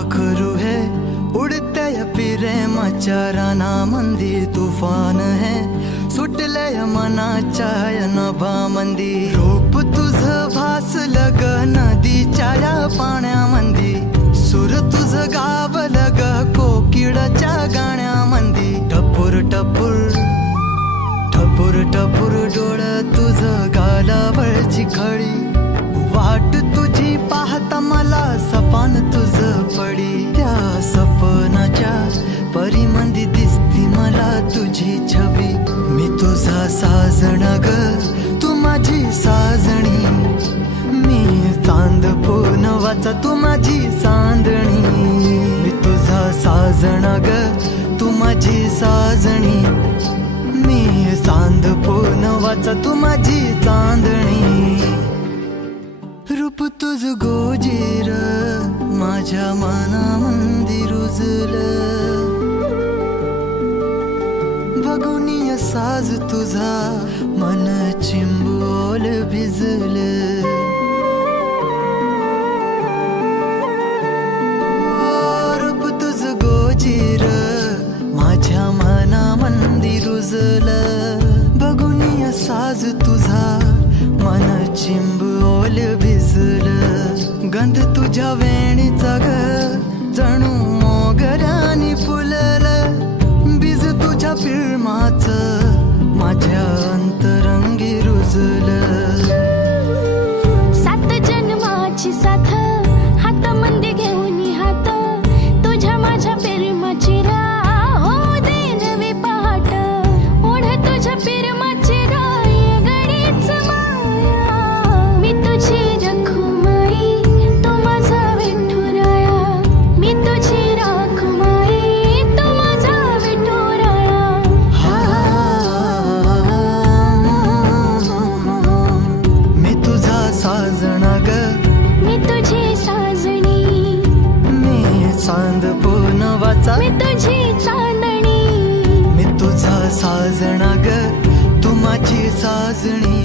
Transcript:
पाखरू है उडते प्रेमाच्या रानामंदी तुफान है सुटले मनाच्या नभामंदी रूप तुझ भासलं ग नदीच्या या पाण्यामंदी सुर तुझ गावलं ग कोकिळाच्या गाण्यामंदी टपूर टपूर टपूर टपूर डोळ तुझ गालावरची खळी वाट तुझी पाहता मला सपान तुझ पडी त्या सपनाच्या परिमंदी दिसती मला तुझी छबी मी तुझा साजण ग तू माझी साजणी मी चांद पूनवाचा तू माझी चांदणी मी तुझा साजण ग तू माझी साजणी मी चांद पूनवाचा तू माझी चांदणी रूप तुझ गोजीर माझ्या मनामंदी रुजलं बघुनिय साज तुझा मन चिंबोल भिजलं रूप तुझ गोजीर माझ्या मनामंदी रुजलं बघुनिय साज तुझा मन चिंबोल भिजलं गंध तुझ्या वेणीचा ग जणू मोगऱ्यानी फुललं बीज तुझ्या प्रेमाचं माझ्या अंतरंगी रुजलं सात जन्माची साथ हातामध्ये घेऊन हात तुझ्या माझ्या प्रेमाची राह हो दे नवी पहाट ओढ तुझ्या प्रेमाची राह ये गडीच माया मी तुझी रखुमाई तू माझा विठुराया मी तुझी रखुमाई तू माझा विठुराया मी तुझा साजना ग मी तुझी साजणी मी चांद पूनवाचा मी तुझी चांदणी मी तुझा साजना ग तू माझी साजणी